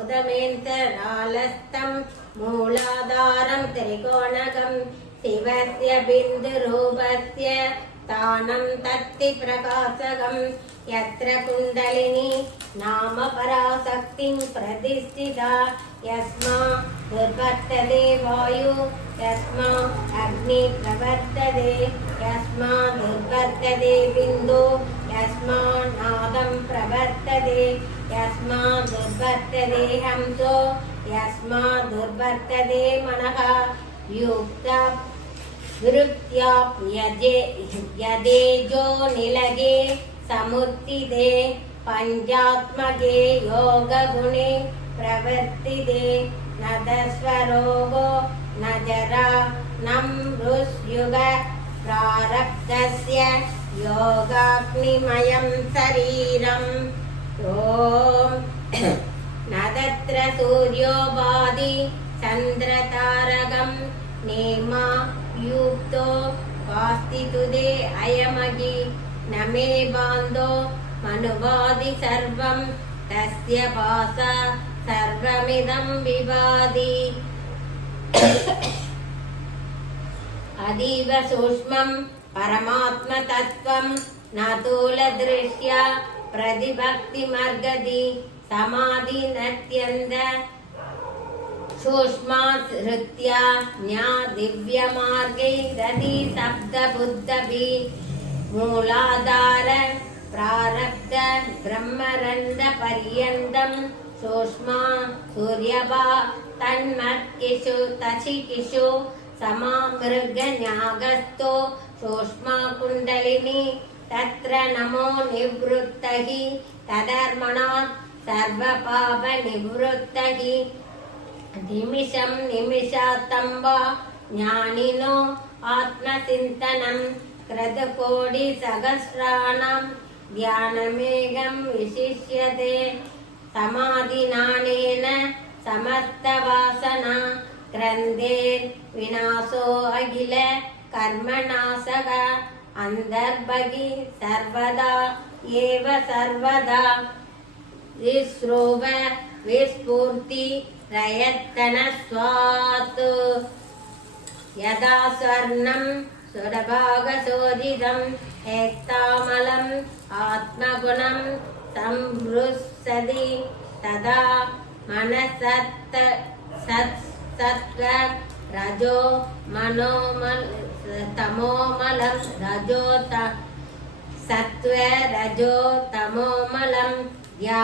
उदमेन्तरालस्तं मूलाधारं त्रिकोणकं शिवस्य बिन्दुरूपस्य तानं तत्ति प्रकाशकं यत्र कुण्डलिनी नाम पराशक्तिं प्रतिष्ठिता यस्मा दुर्वर्तते वायु यस्मा अग्नि प्रवर्तते यस्मा दुर्वर्तते बिन्दु यस्मा नादं प्रवर्तते यस्मा दुर्वर्तते हंसो यस्मा दुर्वर्तते मनः युक्ता यदेजो निलगे समुत्थिते पंचात्मके योगगुणे प्रवर्तिते नदस्वरोगो न जरा न मृत्युग प्रारब्धस्य योगाग्निमयं शरीरम् ॐ न तत्र सूर्यो भाति चन्द्रतारकं नेमा युक्तो वास्तितुदे अयमगि न मे बान्धो मनुवादि सर्वं तस्य भासा सर्वमिदं विवादि अतीव सूक्ष्मं परमात्मतत्त्वं न स्थूलदृष्ट्या प्रतिभक्तिमर्हति समाधिनत्यन्त सूक्ष्माश्रित्या ज्ञा दिव्यमार्गैरधि शब्दबुद्धभि मूलाधार प्रारब्ध ब्रह्मरन्ध्रपर्यन्तं सूक्ष्मा सूर्यभा तन्मर्किषु तशिकिषु समामृगन्यागस्थो सूक्ष्मा कुण्डलिनी तत्र नमो निवृत्तहि तदर्मणात् सर्वपापनिवृत्तहि निमिषं निमिषातं वा ज्ञानिनो आत्मचिन्तनं क्रतुकोटिसहस्राणां ध्यानमेकं विशिष्यते समाधिनानेन समस्तवासना क्रन्देर्विनाशो अखिल कर्मनाशः अन्तर्बहि सर्वदा एव सर्वदा विस्रोव विस्फूर्ति प्रयत्नस्वात् यदा स्वर्णं सुरभागशोधितं हेक्तामलम् आत्मगुणं संवृत्सति तदा मनसत्सत्त्व रजो मनोमल तमोमलं रजो सत्त्व रजो तमोमलं